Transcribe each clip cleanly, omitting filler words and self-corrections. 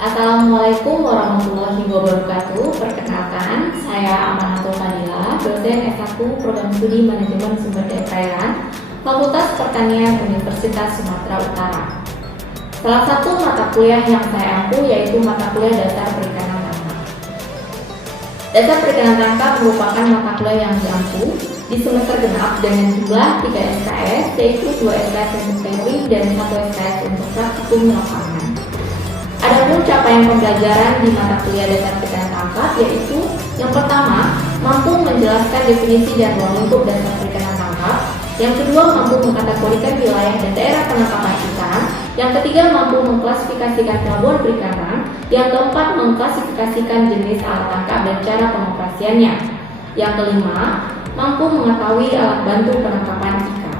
Assalamualaikum warahmatullahi wabarakatuh. Perkenalkan, saya Amanatul Fadila, dosen S1 Program Studi Manajemen Sumber Daya Perairan, Fakultas Pertanian Universitas Sumatera Utara. Salah satu mata kuliah yang saya ampu yaitu mata kuliah Dasar Perikanan Tangkap. Dasar Perikanan Tangkap merupakan mata kuliah yang diampu di semester genap dengan jumlah 3 SKS, yaitu 2 SKS untuk teori dan 1 SKS untuk praktikum lapangan. Adapun capaian pembelajaran di mata kuliah Dasar Perikanan Tangkap yaitu yang pertama, mampu menjelaskan definisi dan ruang lingkup dasar perikanan tangkap. Yang kedua, mampu mengkategorikan wilayah dan daerah penangkapan ikan. Yang ketiga, mampu mengklasifikasikan pelabuhan perikanan. Yang keempat, mengklasifikasikan jenis alat tangkap dan cara pengoperasiannya. Yang kelima, mampu mengetahui alat bantu penangkapan ikan.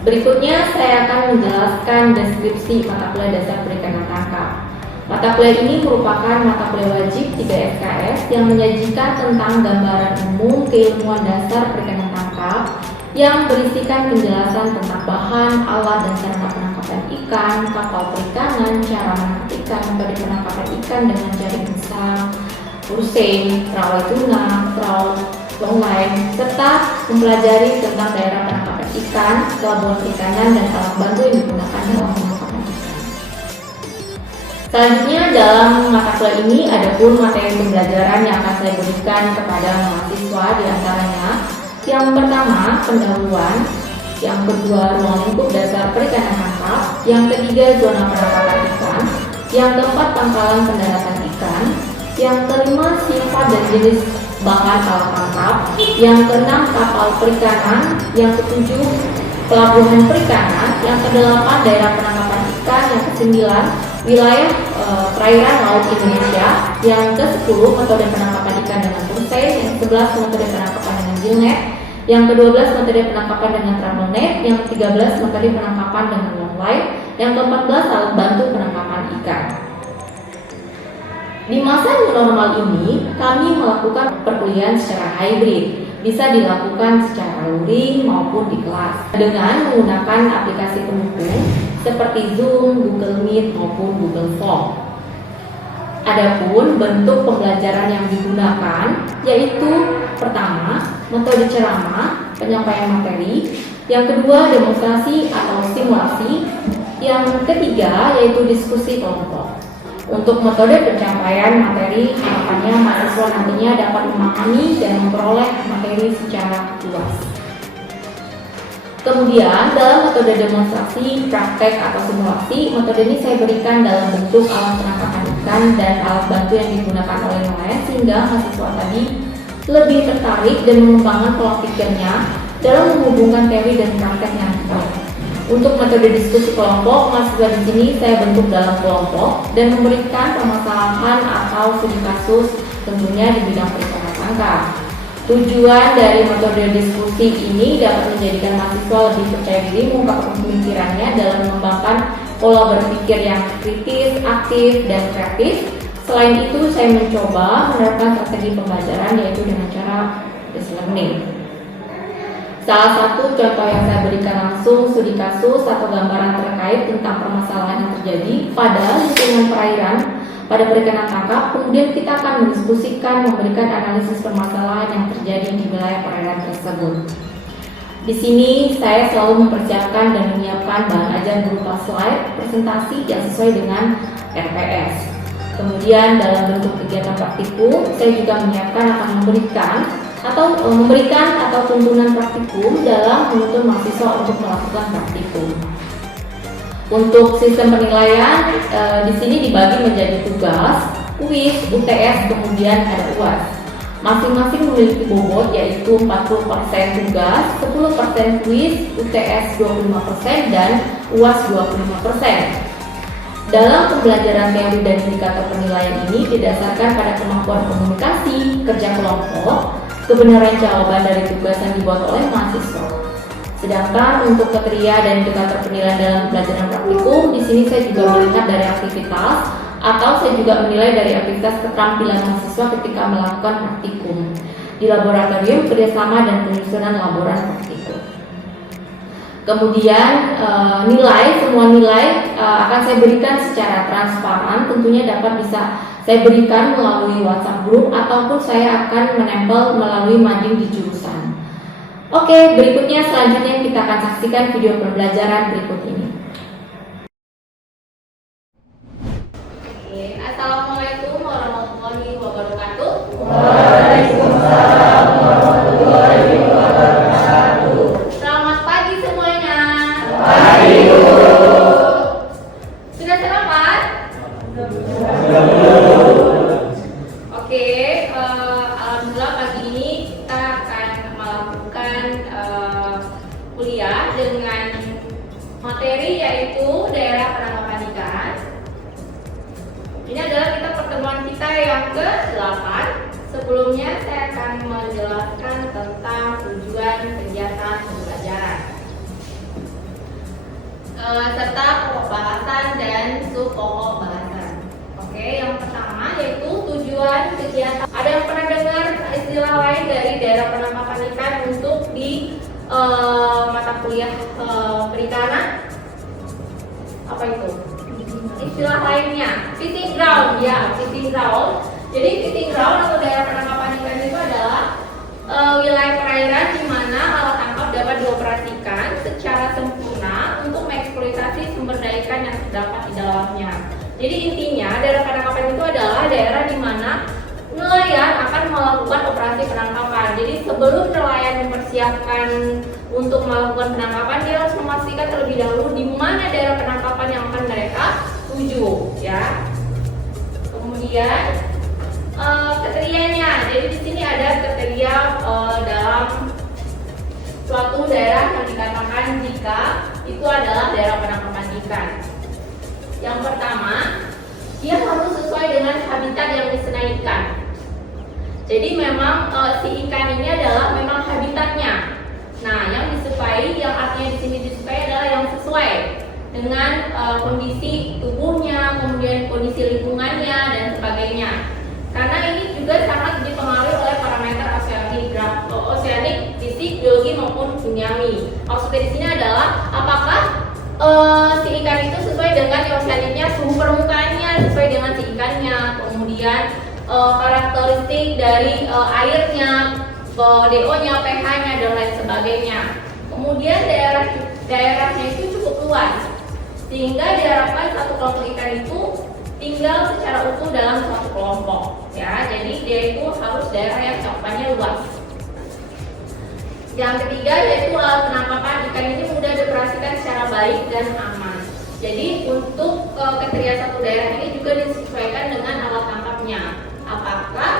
Berikutnya saya akan menjelaskan deskripsi mata kuliah Dasar Perikanan Tangkap. Mata kuliah ini merupakan mata kuliah wajib 3 SKS yang menyajikan tentang gambaran umum keilmuan dasar perikanan tangkap yang berisikan penjelasan tentang bahan, alat, dan cara penangkapan ikan, kapal perikanan, cara menangkap ikan, metode penangkapan ikan dengan jaring besar, ursein, terawai tuna, trawl, longline, serta mempelajari tentang daerah penangkapan ikan, pelabuhan perikanan, dan alat bantu yang digunakan dalam penangkapan ikan. Selanjutnya dalam mata kuliah ini ada pun materi pembelajaran yang akan saya berikan kepada mahasiswa, diantaranya yang pertama pendahuluan, yang kedua ruang lingkup dasar perikanan tangkap, yang ketiga zona penangkapan ikan, yang keempat pangkalan pendaratan ikan, yang kelima sifat dan jenis bahan alat tangkap, yang keenam kapal perikanan, yang ketujuh pelabuhan perikanan, yang kedelapan daerah penangkapan ikan, yang kesembilan wilayah perairan laut Indonesia, yang ke-10 metode penangkapan ikan dengan ursein, yang ke-11 metode penangkapan dengan gill net, yang ke-12 metode penangkapan dengan trouble net, yang ke-13 metode penangkapan dengan longline, yang ke-14 alat bantu penangkapan ikan. Di masa new normal ini, kami melakukan perkuliahan secara hybrid, bisa dilakukan secara luring maupun di kelas dengan menggunakan aplikasi pendukung seperti Zoom, Google Meet, maupun Google Form. Adapun bentuk pembelajaran yang digunakan yaitu pertama, metode ceramah, penyampaian materi, yang kedua, demonstrasi atau simulasi, yang ketiga yaitu diskusi kelompok. Untuk metode pencapaian materi, harapannya mahasiswa nantinya dapat memahami dan memperoleh materi secara luas. Kemudian, dalam metode demonstrasi, praktek atau simulasi, metode ini saya berikan dalam bentuk alat penangkapan ikan dan alat bantu yang digunakan oleh nelayan sehingga mahasiswa tadi lebih tertarik dan mengembangkan pola pikirnya dalam menghubungkan teori dan praktek yang baik. Untuk metode diskusi kelompok, mahasiswa di sini saya bentuk dalam kelompok dan memberikan permasalahan atau studi kasus tentunya di bidang perikanan tangkap. Tujuan dari metode diskusi ini dapat menjadikan mahasiswa lebih percaya diri mengungkapkan pemikirannya dalam mengembangkan pola berpikir yang kritis, aktif, dan kreatif. Selain itu, saya mencoba menerapkan strategi pembelajaran yaitu dengan cara desk learning. Salah satu contoh yang saya berikan langsung studi kasus atau gambaran terkait tentang permasalahan yang terjadi pada lingkungan perairan pada perikanan tangkap. Kemudian kita akan mendiskusikan, memberikan analisis permasalahan yang terjadi di wilayah perairan tersebut. Di sini saya selalu mempersiapkan dan menyiapkan bahan ajar berupa slide presentasi yang sesuai dengan RPS. Kemudian dalam bentuk kegiatan praktikum, saya juga menyiapkan akan memberikan atau tuntunan praktikum dalam menuntun mahasiswa untuk melakukan praktikum. Untuk sistem penilaian di sini dibagi menjadi tugas, kuis, UTS, kemudian ada UAS. Masing-masing memiliki bobot yaitu 40% tugas, 10% kuis, UTS 25% dan UAS 25%. Dalam pembelajaran teori dan indikator penilaian ini didasarkan pada kemampuan komunikasi, kerja kelompok, kebenaran jawaban dari tugas yang dibuat oleh mahasiswa. Sedangkan untuk kriteria dan indikator penilaian dalam pembelajaran praktikum, di sini saya juga melihat dari aktivitas atau saya juga menilai dari aktivitas keterampilan mahasiswa ketika melakukan praktikum di laboratorium, kerjasama dan penyusunan laporan praktikum. Kemudian semua nilai akan saya berikan secara transparan, tentunya dapat bisa saya berikan melalui WhatsApp group ataupun saya akan menempel melalui mading di jurusan. Oke, berikutnya selanjutnya kita akan saksikan video pembelajaran berikut ini. Oke, Assalamualaikum warahmatullahi wabarakatuh. Waalaikumsalam warahmatullahi wabarakatuh. Selamat pagi semuanya. Pagi, Bu. Sudah sarapan? Oke, alhamdulillah pagi ini kita akan melakukan kuliah dengan materi yaitu daerah penangkapan ikan. Ini adalah pertemuan kita yang ke-8. Sebelumnya saya akan menjelaskan tentang tujuan kegiatan pembelajaran serta pokok bahasan dan sub pokok bahasan. Oke, yang pertama yaitu tujuan kegiatan. Ada yang pernah dengar istilah lain dari daerah penangkapan ikan untuk di mata kuliah perikanan? Apa itu? Istilah lainnya fishing ground, ya, fishing ground. Jadi fishing ground atau daerah penangkapan ikan itu adalah wilayah perairan di mana alat tangkap dapat dioperasikan secara sempurna untuk mengeksploitasi sumber daya ikan yang terdapat di dalamnya. Jadi intinya daerah penangkapan itu adalah daerah di mana nelayan akan melakukan operasi penangkapan. Jadi sebelum nelayan mempersiapkan untuk melakukan penangkapan, dia harus memastikan terlebih dahulu di mana daerah penangkapan yang akan mereka tuju, ya. Kemudian kriterianya, jadi di sini ada kriteria dalam suatu daerah yang dikatakan jika itu adalah daerah penangkapan ikan. Yang pertama, dia harus sesuai dengan habitat yang disenai ikan. Jadi memang si ikan ini adalah memang habitatnya. Nah, yang disukai, yang artinya di sini disukai adalah yang sesuai dengan kondisi tubuhnya, kemudian kondisi lingkungannya dan sebagainya. Karena ini juga sangat dipengaruhi oleh parameter oceanic, fisik, biologi maupun kimiawi. Maksudnya di sini adalah apakah si ikan itu sesuai dengan oceanicnya, suhu permukaannya sesuai dengan si ikannya, kemudian karakteristik dari airnya, DO-nya, pH-nya dan lain sebagainya. Kemudian daerahnya itu cukup luas, sehingga diharapkan satu kelompok ikan itu tinggal secara utuh dalam suatu kelompok, ya. Jadi dia itu harus daerah yang cakupannya luas. Yang ketiga yaitu alat penangkapan ikan ini mudah dioperasikan secara baik dan aman. Jadi untuk kriteria satu daerah ini juga disesuaikan dengan alat tangkapnya. Apakah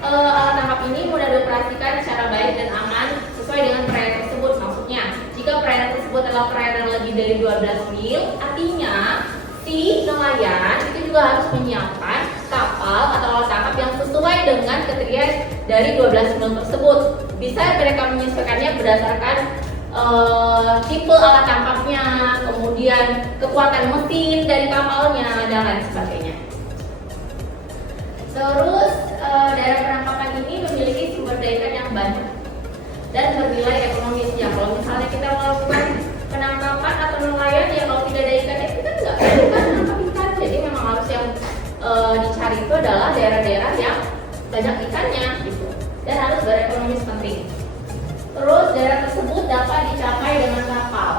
alat tangkap ini mudah dioperasikan secara baik dan aman sesuai dengan perairan tersebut? Maksudnya, jika perairan tersebut adalah perairan lebih dari 12 mil, artinya si nelayan itu juga harus menyiapkan kapal atau alat tangkap yang sesuai dengan kriteria dari 12 mil tersebut. Bisa mereka menyesuaikannya berdasarkan tipe alat tangkapnya, kemudian kekuatan mesin dari kapalnya dan lain sebagainya. Terus daerah penangkapan ini memiliki sumber daya ikan yang banyak dan bernilai ekonomis. Ya, kalau misalnya kita melakukan penangkapan atau nelayan, ya kalau tidak ada ikan itu kan nggak bisa menangkap ikan. Jadi memang harus yang dicari itu adalah daerah-daerah yang banyak ikannya gitu, dan harus berekonomis penting. Terus daerah tersebut dapat dicapai dengan kapal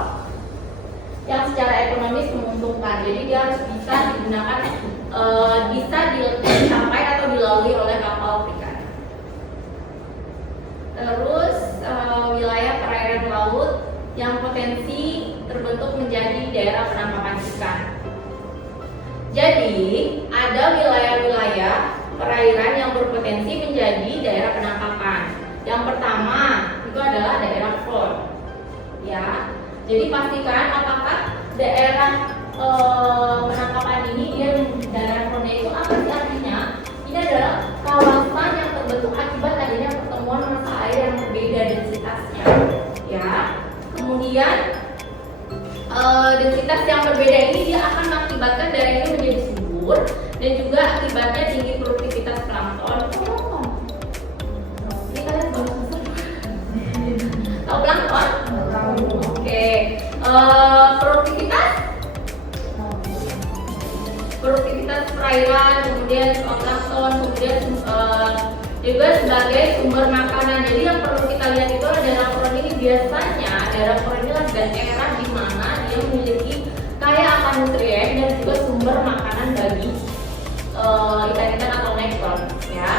yang secara ekonomis menguntungkan. Jadi dia harus bisa digunakan, bisa dicapai atau dilalui oleh kapal perikanan. Terus wilayah perairan laut yang potensi terbentuk menjadi daerah penangkapan ikan. Jadi ada wilayah-wilayah perairan yang berpotensi menjadi daerah penangkapan. Yang pertama itu adalah daerah float, ya. Jadi pastikan apakah daerah penangkapan ini dia daerah floatnya itu apa sih artinya? Ini adalah kawasan yang terbentuk akibat adanya pertemuan massa air yang berbeda densitasnya, ya. Kemudian densitas yang berbeda ini dia akan mengakibatkan daerah ini menjadi subur dan juga akibatnya tinggi produktivitas plankton. Ini kalian baru tahu plankton? Oke. perairan, kemudian plankton, kemudian juga sebagai sumber makanan. Jadi yang perlu kita lihat itu daerah koron ini biasanya daerah koron ini adalah daerah di mana dia memiliki kaya akan nutrien dan juga sumber makanan bagi ikan-ikan atau nekton, ya.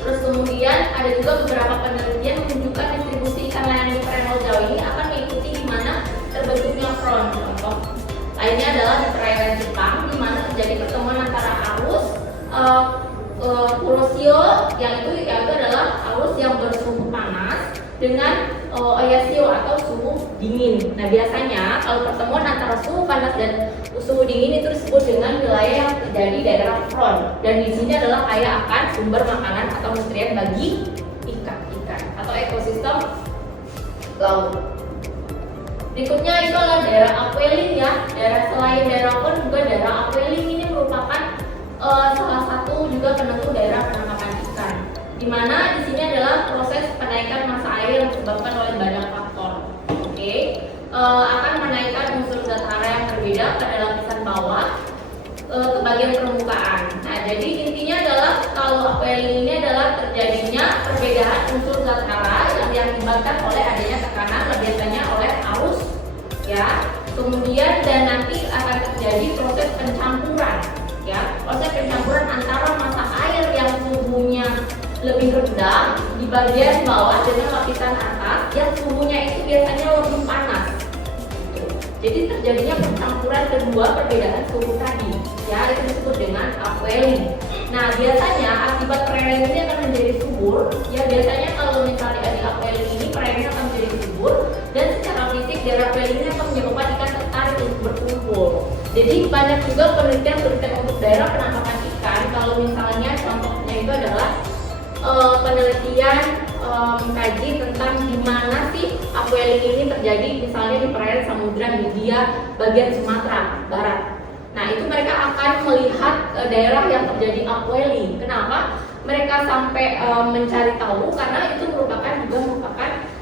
Terus kemudian ada juga beberapa penelitian menunjukkan distribusi ikan layang di perairan Jawa ini akan mengikuti di mana terbentuknya front. Contoh lainnya adalah di perairan Jepang, di mana terjadi pertemuan antara arus Kuroshio yang itu adalah arus yang bersuhu panas dengan Oyashio atau suhu dingin. Nah biasanya kalau pertemuan antara suhu panas dan suhu dingin itu disebut dengan wilayah yang terjadi daerah front, dan di sini adalah kaya akan sumber makanan atau nutrien bagi ikan atau ekosistem laut. Berikutnya itu adalah daerah upwelling, ya. Daerah selain daerah front juga daerah upwelling ini merupakan salah satu juga penentu daerah penangkapan ikan, di mana di sini adalah proses penaikan massa air yang disebabkan oleh banyak faktor. Akan menaikkan unsur zat hara yang berbeda pada lapisan bawah ke bagian permukaan. Nah, jadi intinya adalah kalau upwelling ini adalah terjadinya perbedaan unsur zat hara yang diakibatkan oleh adanya tekanan, biasanya oleh arus, ya. Kemudian dan nanti akan terjadi proses pencampuran, ya. Proses pencampuran antara massa air yang suhunya lebih rendah di bagian bawah dengan lapisan atas yang suhunya itu biasanya lebih panas. Jadi terjadinya pencampuran kedua perbedaan suhu tadi, ya, itu disebut dengan upwelling. Nah biasanya akibat perairan ini akan menjadi subur, ya. Biasanya kalau misalnya di upwelling ini perairan akan menjadi subur, dan secara fisik daerah upwelling ini akan menyebabkan ikan tertarik untuk berkumpul. Jadi banyak juga penelitian untuk daerah penangkapan ikan. Kalau misalnya contohnya itu adalah penelitian mengkaji tentang di mana sih upwelling ini terjadi, misalnya di perairan Samudra Hindia bagian Sumatera Barat. Nah itu mereka akan melihat daerah yang terjadi upwelling. Kenapa mereka sampai mencari tahu? Karena itu merupakan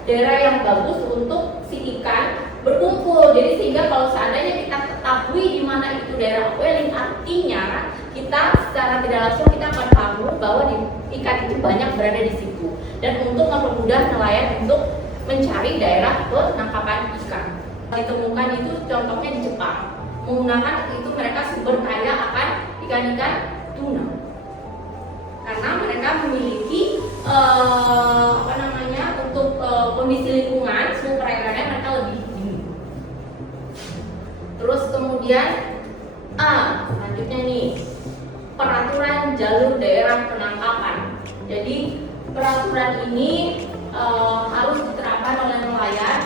daerah yang bagus untuk si ikan berkumpul. Jadi sehingga kalau seandainya kita ketahui di mana itu daerah upwelling, artinya kita secara tidak langsung kita akan tahu bahwa ikan itu banyak berada di situ, dan untuk mempermudah nelayan untuk mencari daerah penangkapan ikan. Ditemukan itu contohnya di Jepang, menggunakan itu mereka sumber kaya akan ikan-ikan tuna, karena mereka memiliki untuk kondisi lingkungan suhu perairannya mereka lebih tinggi. Terus kemudian selanjutnya nih, peraturan jalur daerah penangkapan. Jadi peraturan ini harus diterapkan oleh nelayan.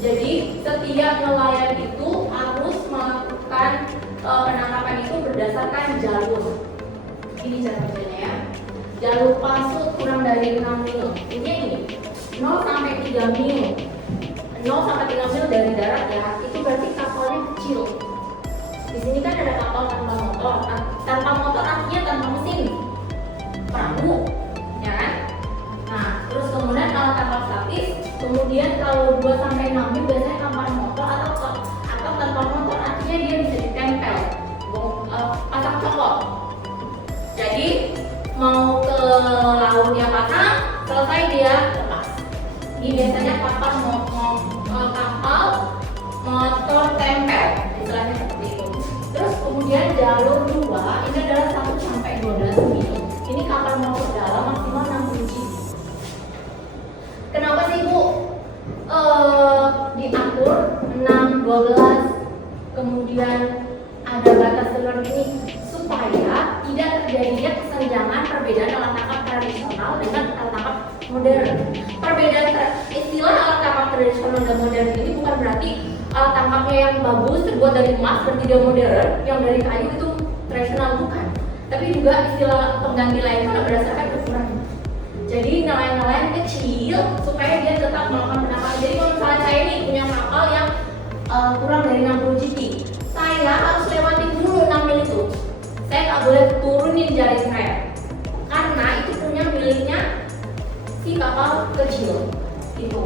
Jadi setiap nelayan itu harus melakukan penangkapan itu berdasarkan jalur. Ini cara kerjanya, ya. Jalur pasut kurang dari 6 mil. Ini 0 sampai 3 mil. 0 sampai 3 mil dari darat, ya. Itu berarti kapalnya kecil. Di sini kan ada kapal tanpa motor. Tanpa motor artinya tanpa mesin, perahu, ya kan? Nah, terus kemudian kalau kapal statis, kemudian kalau 2 sampai 6 mil biasanya tanpa motor atau tanpa motor artinya dia bisa ditempel, pasang cokok. Jadi mau ke laut dia pasang, selesai dia lepas. Ini biasanya kapal motor tempel, istilahnya seperti itu. Terus kemudian jalur 2 ini adalah 1 sampai 12 mil. Ini kapal motor dalam maksimal 60 cm. Kenapa sih Bu diatur 6, 12, kemudian ada batas seluruh ini? Supaya tidak terjadinya kesenjangan perbedaan alat tangkap tradisional dengan alat tangkap modern. Perbedaan istilah alat tangkap tradisional dan modern ini bukan berarti alat tangkapnya yang bagus terbuat dari emas berarti dia modern, yang dari kayu itu tradisional, bukan. Tapi juga istilah pengganti lain itu berdasarkan ukuran. Jadi nelayan-nelayan kecil supaya dia tetap melakukan penangkapan. Jadi kalau misalnya saya ini punya kapal yang kurang dari 60 GT, saya harus lewatin dulu 6 mil itu. Saya nggak boleh turunin jaring saya, karena itu punya miliknya si kapal kecil itu.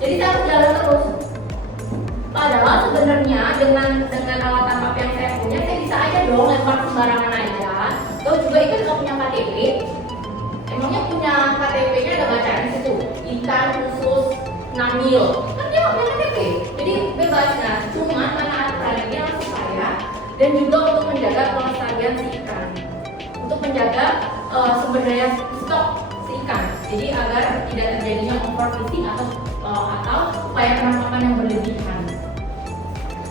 Jadi saya harus jalan terus. Padahal sebenarnya dengan alat tangkap yang saya punya, saya bisa aja dong lempar sembarangan aja. Atau juga ikan kalau punya KTP, emangnya punya KTP-nya ada bacaan di situ. Ikan khusus Namil, kan dia nggak punya KTP, jadi bebas. Nah, cuma karena aturannya supaya dan juga untuk menjaga kelestarian si ikan, untuk menjaga sumber daya stok si ikan. Jadi agar tidak terjadinya overfishing atau upaya penangkapan yang berlebihan.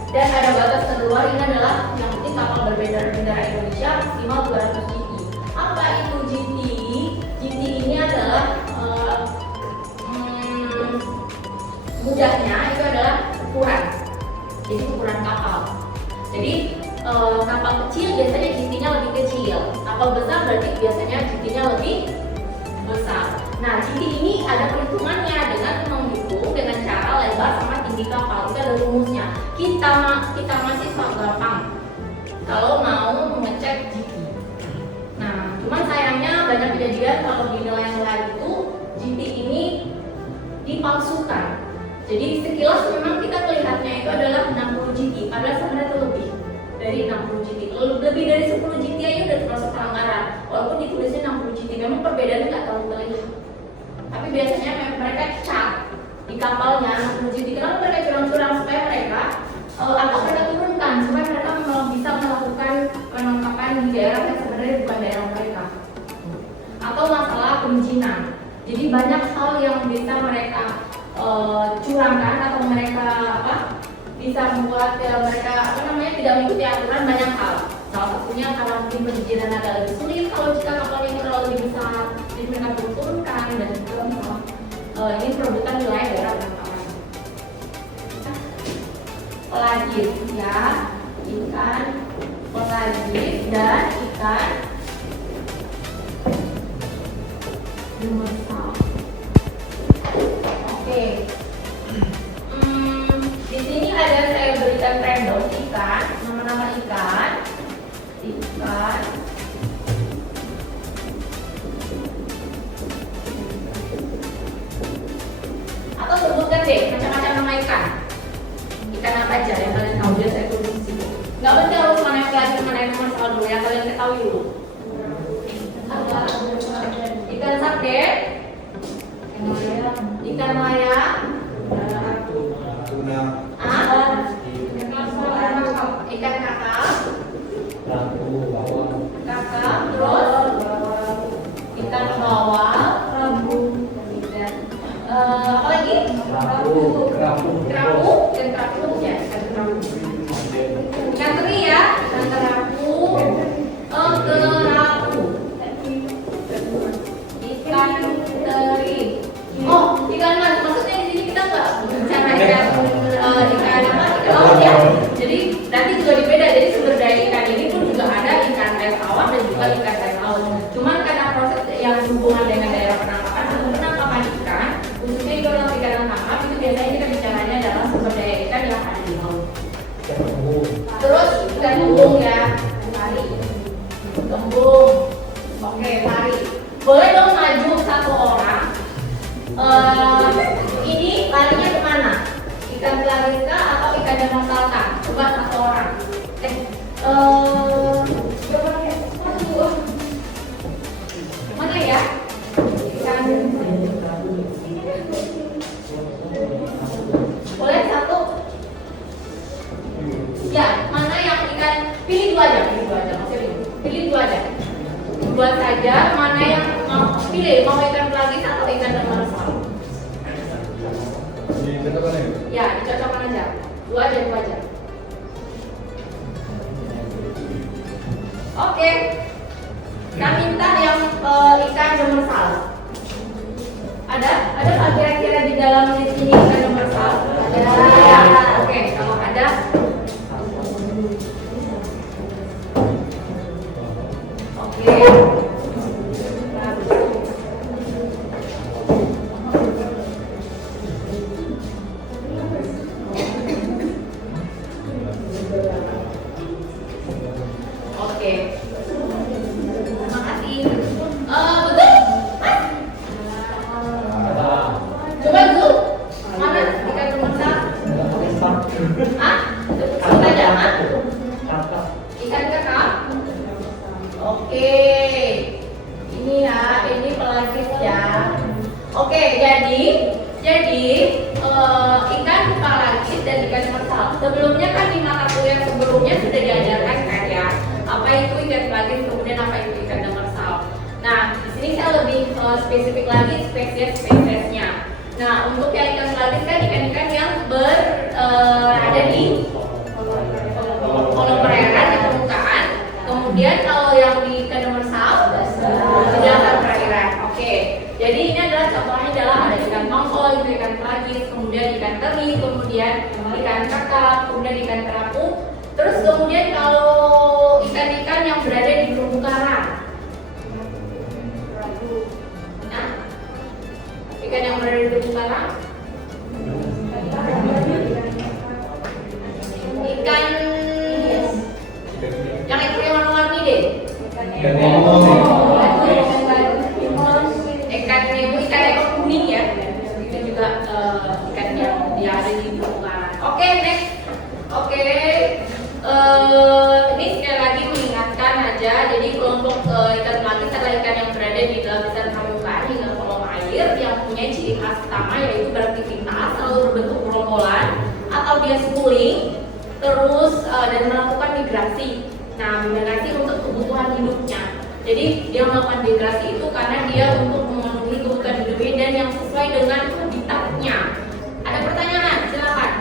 Dan ada batas terluar, ini adalah yang penting kapal berbendera Indonesia maksimal 200 GT. Apa itu GT? GT ini adalah mudahnya itu adalah ukuran. Jadi ukuran kapal. Jadi kapal kecil biasanya GT-nya lebih kecil. Kapal besar berarti biasanya GT-nya lebih besar. Nah, GT ini ada perhitungannya dengan menghitung dengan cara lebar sama tinggi kapal. Itu ada rumusnya. Kita masih sangat gampang kalau mau mengecek GT. Nah, cuman sayangnya banyak kejadian kalau di nelayan itu GT ini dipalsukan. Jadi sekilas memang kita melihatnya itu adalah 60 GT, padahal sebenarnya itu lebih dari 60 GT. Lebih dari 10 GT aja udah termasuk pelanggaran. Walaupun ditulisnya 60 GT, memang perbedaannya nggak terlalu terlihat. Tapi biasanya mereka cat di kapalnya 60 GT. Kenapa mereka curang-curang? Supaya mereka atau mereka turunkan supaya mereka bisa melakukan penangkapan di daerah yang sebenarnya bukan daerah mereka. Atau masalah perizinan. Jadi banyak hal yang bisa mereka curangkan atau mereka bisa membuat mereka tidak mengikuti aturan banyak hal. Salah satunya kalau mungkin perizinan agak lebih sulit kalau jika kapalnya ini terlalu lebih besar, jadi mereka perlu turunkan dan juga ini perebutan wilayah daerah penangkapan. Pelagis ya, ikan pelagis dan ikan demersal. Oke. Di sini ada saya berikan random ikan, nama-nama ikan, atau sebutkan deh macam-macam nama ikan. Ikan apa aja yang kalian tahu? Biar saya tulis di sini. Nggak penting harus mana yang pelajari, mana yang masalah dulu, yang kalian ketahui dulu. Ikan sate, ikan layang, ikan kakap, terus ikan bawal, apa lagi? Kerapu, ikan kerapu ya, ikan kerapu. Ikan teri ya, ikan kerapu, ikan teri. Oh, ikan mas, maksudnya di sini kita nggak bicara ikan laut ya. Jadi nanti juga berbeda. Jadi sumber daya ikan ini pun juga ada ikan air tawar dan juga ikan air laut. Cuman karena proses yang hubungan dengan daerah penangkapan atau penangkapan ikan, khususnya itu adalah ikan tangkap, itu biasanya kita bicaranya adalah sumber daya ikan yang ada di laut. Terus ikan kembung ya, pari, kembung. Oke, pari. Boleh dong maju satu orang. Ini larinya kemana? Ikan pelagis kah atau ikan demersal kah? Coba satu orang. Mana ya? Ikan. Boleh satu? Ya, mana yang ikan? Pilih dua aja, maksudnya pilih dua aja. Dua saja, mana yang mau pilih? Mau ikan pelagis atau ikan demersal? Ya, dicocokkan aja. Dua aja. Oke. Kita minta yang ikan demersal. Ada nggak kira-kira di dalam list ini ikan demersal? Ada. Ya. Oke, kalau ada. Oke. sebelumnya kan di mata kuliah sebelumnya sudah diajarkan kan ya, apa itu ikan pelagis, kemudian apa itu ikan demersal. Nah, di sini saya lebih spesifik lagi spesies-spesiesnya. Nah, untuk yang ikan pelagis kan ikan-ikan yang berada di kolom perairan di permukaan. Kemudian kalau yang di ikan demersal di dalam perairan. Oke. Jadi ini adalah contohnya adalah ada ikan tongkol, itu ikan pelagis, kemudian ikan teri, kemudian ikan kakap, kemudian ikan kerapu. Terus kemudian kalau ikan-ikan yang berada di terumbu karang. Nah, ikan yang berada di terumbu karang. Ikan yang itu yang warna-warni deh. Ikan nemo, ikan ekor kuning ya. Itu juga ikan yang ada di permukaan. Oke, next. Oke, ini sekali lagi mengingatkan aja. Jadi kelompok ikan pelagis adalah ikan yang berada di lapisan permukaan hingga kolom air yang punya ciri khas utama yaitu beraktivitas selalu berbentuk gerombolan atau dia schooling, terus dan melakukan migrasi. Nah, migrasi untuk kebutuhan hidupnya. Jadi dia melakukan migrasi itu karena dia untuk memenuhi kebutuhan hidupnya dan yang sesuai dengan habitatnya. Ada pertanyaan? Silakan.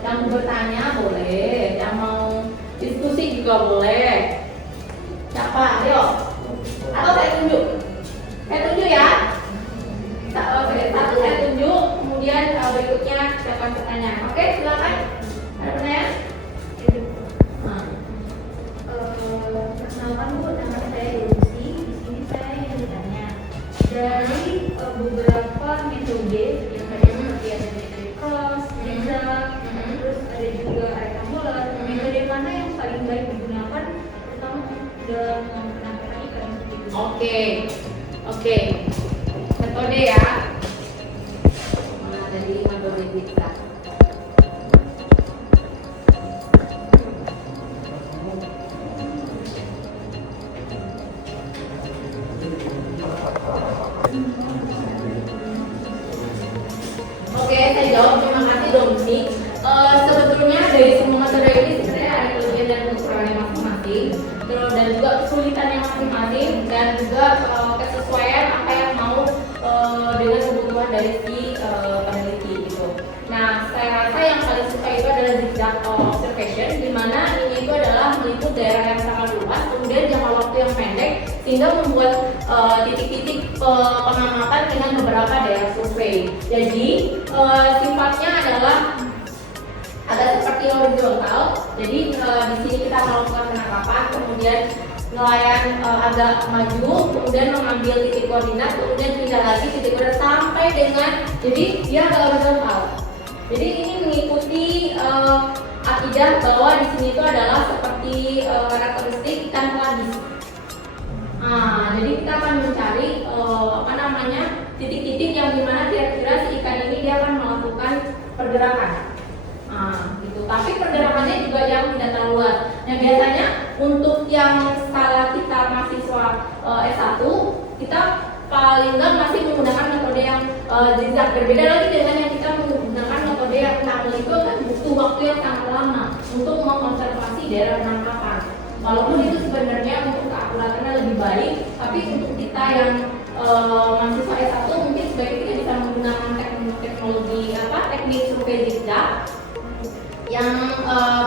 Yang bertanya boleh, yang mau diskusi juga boleh. Siapa? Ayo. Atau saya tunjuk? Saya tunjuk ya. Satu saya tunjuk, kemudian berikutnya silakan pertanyaan. Oke, silakan. Ada pertanyaan? Perkenalkan Bu, nama saya Lucy. Di sini saya yang ditanya dari beberapa metode yang tadi seperti ada metode cross, zigzag, terus ada juga rectangular. Metode mana yang paling baik digunakan, terutama dalam penangkapan ikan seperti itu? Oke. Metode ya. Jadi metode zigzag. Oke, saya jawab. Terima kasih Dominic. Sebetulnya dari semua metode ini sebenarnya ada kelebihan dan kekurangannya masing-masing, terus dan juga kesulitannya masing-masing, dan juga kesesuaian apa yang mau dengan kebutuhan dari si peneliti gitu. Nah, saya rasa yang paling suka itu adalah zigzag observation, di mana ini itu adalah meliput daerah yang sangat luas, kemudian jangka waktu yang pendek, sehingga membuat titik-titik pengamatan dengan beberapa daerah survei. Jadi sifatnya adalah agak seperti horizontal. Jadi di sini kita melakukan penangkapan, kemudian nelayan agak maju, kemudian mengambil titik koordinat, kemudian pindah lagi titik koordinat sampai dengan, jadi dia agak horizontal. Jadi ini mengikuti akidah bahwa di sini itu adalah seperti karakteristik ikan pelagis. Nah, jadi kita akan mencari titik-titik yang dimana kira-kira si ikan ini dia akan melakukan pergerakan. Gitu. Tapi pergerakannya juga yang tidak terlalu luas. Nah, biasanya untuk yang skala kita mahasiswa S1, kita paling nggak masih menggunakan metode yang zigzag. Berbeda lagi dengan yang kita menggunakan metode yang tunnel, itu kan butuh waktu yang sangat lama untuk mengkonservasi daerah penangkapan. Walaupun itu sebenarnya untuk keakuratannya lebih baik, tapi untuk kita yang mahasiswa S1 mungkin sebaiknya kita bisa menggunakan teknik survei zigzag yang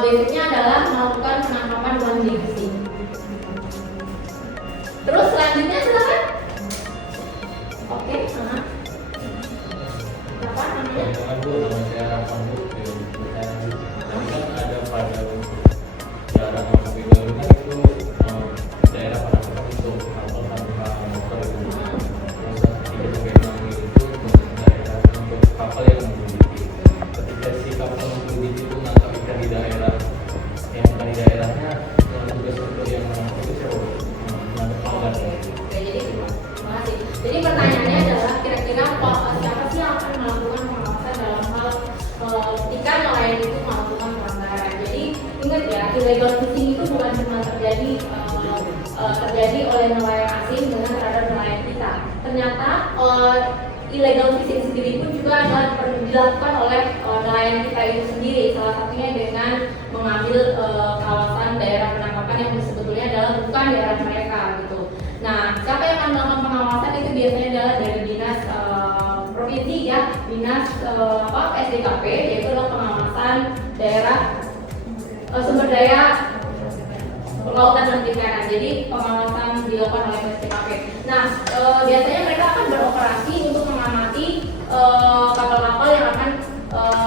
basicnya adalah melakukan penangkapan one day fishing. Terus selanjutnya silakan. Oke, apa namanya? Nama saya Rafa Bu. Tadi kan ada pada daerah masuk itu itu daerah pada itu kapal tanpa motor itu. Terus 3 itu daerah untuk kapal yang mengemudi. Ketika si kapal mengemudi itu menangkap ikan di daerah yang bukan di daerahnya, tugas untuk yang menangkap itu siapa? Menangkap ikan. Jadi pertanyaannya adalah kira-kira siapa sih yang akan melakukan pengawasan dalam hal ketika nelayan itu melakukan pelanggaran. Jadi ingat ya, illegal fishing itu bukan cuma terjadi oleh nelayan asing dengan terhadap nelayan kita. Ternyata illegal fishing sendiri pun juga adalah dilakukan oleh nelayan kita itu sendiri, salah satunya dengan mengambil kawasan daerah penangkapan yang sebetulnya adalah bukan daerah mereka gitu. Nah, siapa yang akan melakukan pengawasan itu biasanya adalah dari dinas provinsi ya, dinas SDKP, yaitu adalah pengawasan daerah sumber daya kelautan dan perikanan. Jadi pengawasan dilakukan oleh SDKP. Nah, biasanya mereka akan beroperasi untuk mengamati kapal-kapal yang akan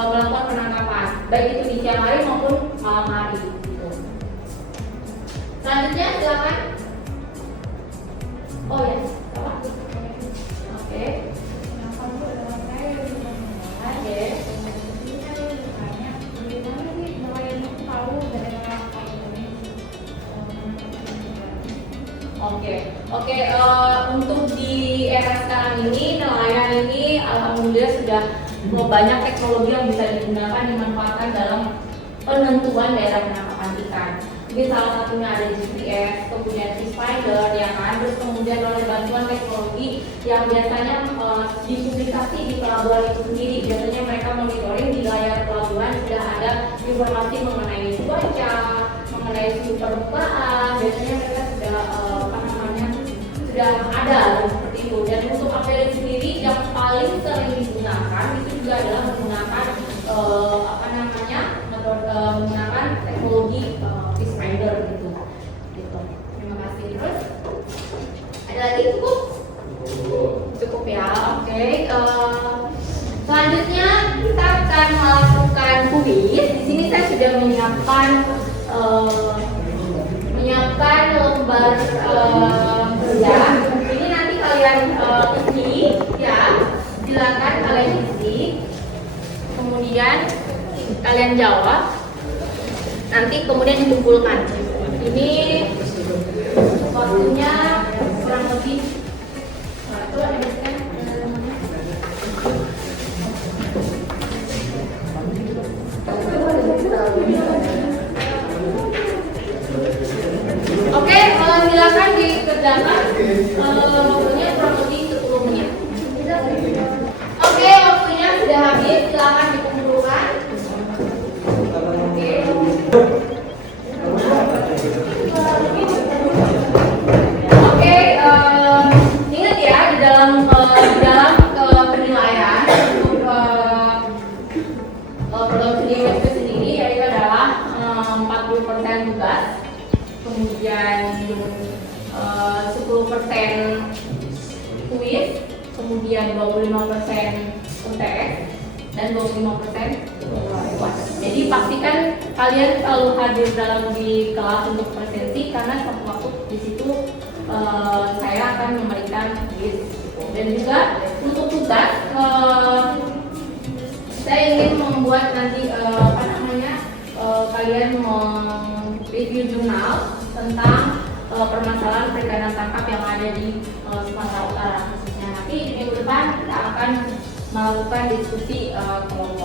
melakukan penangkapan, baik itu di siang hari maupun malam hari. Gitu. Selanjutnya silakan. Oh ya, oke. Oke. Untuk di era sekarang ini nelayan ini alhamdulillah sudah banyak teknologi yang bisa digunakan dimanfaatkan dalam penentuan daerah penangkapan ikan. Mungkin salah satunya ada GPS, kemudian fish finder, ya kan, terus kemudian oleh bantuan teknologi yang biasanya dipublikasi di pelabuhan itu sendiri. Biasanya mereka monitoring di layar pelabuhan sudah ada informasi mengenai cuaca, mengenai suhu permukaan. Biasanya mereka sudah sudah ada seperti itu. Dan untuk APD sendiri yang paling sering digunakan itu juga adalah menggunakan menggunakan teknologi fish finder gitu. Terima kasih. Terus ada lagi cukup ya. Oke. Selanjutnya kita akan melakukan kuis. Di sini saya sudah menyiapkan lembar kerja. Ini nanti kalian isi ya, silakan kalian isi, kemudian kalian jawab, nanti kemudian dikumpulkan. Ini waktunya kurang lebih Oke, silakan dikerjakan. Waktunya kurang lebih 10 menit. Oke, waktunya sudah habis. Silakan dikumpulkan. Oke. Ingat ya, di dalam penilaian untuk program studi itu sendiri yaitu adalah 40% tugas, kemudian 10% kuis, kemudian 25% UTS, dan 25% UAS. Jadi pastikan kalian selalu hadir di kelas untuk presensi karena suatu waktu di situ saya akan memberikan kuis. Dan juga untuk tugas saya ingin membuat nanti kalian review jurnal tentang permasalahan perikanan tangkap yang ada di Sumatera Utara khususnya. Nanti di minggu depan kita akan melakukan diskusi kelompok.